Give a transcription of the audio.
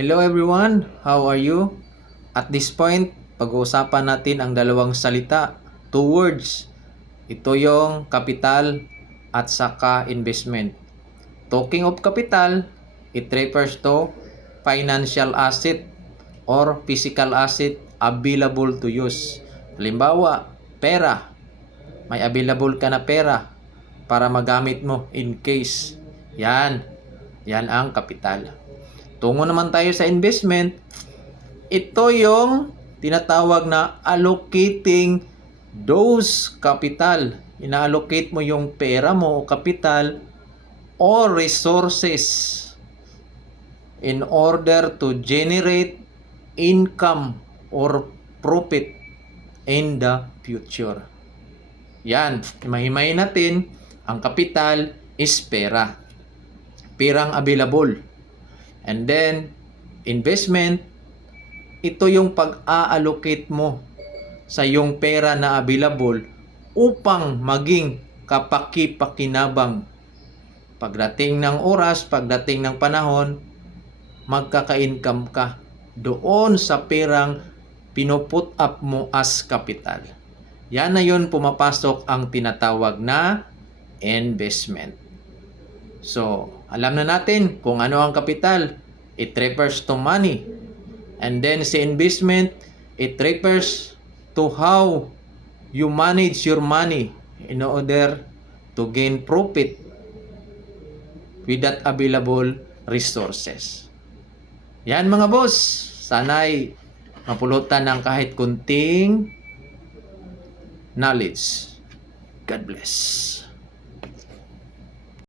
Hello everyone, how are you? At this point, pag-uusapan natin ang dalawang salita, two words. Ito yung kapital at saka investment. Talking of capital, it refers to financial asset or physical asset available to use. Halimbawa, pera. May available ka na pera para magamit mo in case. Yan ang kapital. Tungo naman tayo sa investment, ito yung tinatawag na allocating those capital. Ina-allocate mo yung pera mo o capital or resources in order to generate income or profit in the future. Yan, himahimayin natin, ang capital is pera. Perang available. And then, investment, ito yung pag-a-allocate mo sa yung pera na available upang maging kapaki-pakinabang. Pagdating ng oras, pagdating ng panahon, magkaka-income ka doon sa perang pinuput up mo as capital. Yan na yun pumapasok ang tinatawag na investment. So, alam na natin kung ano ang kapital. It refers to money. And then sa investment, it refers to how you manage your money in order to gain profit with that available resources. Yan mga boss, sana'y mapulutan ng kahit kunting knowledge. God bless.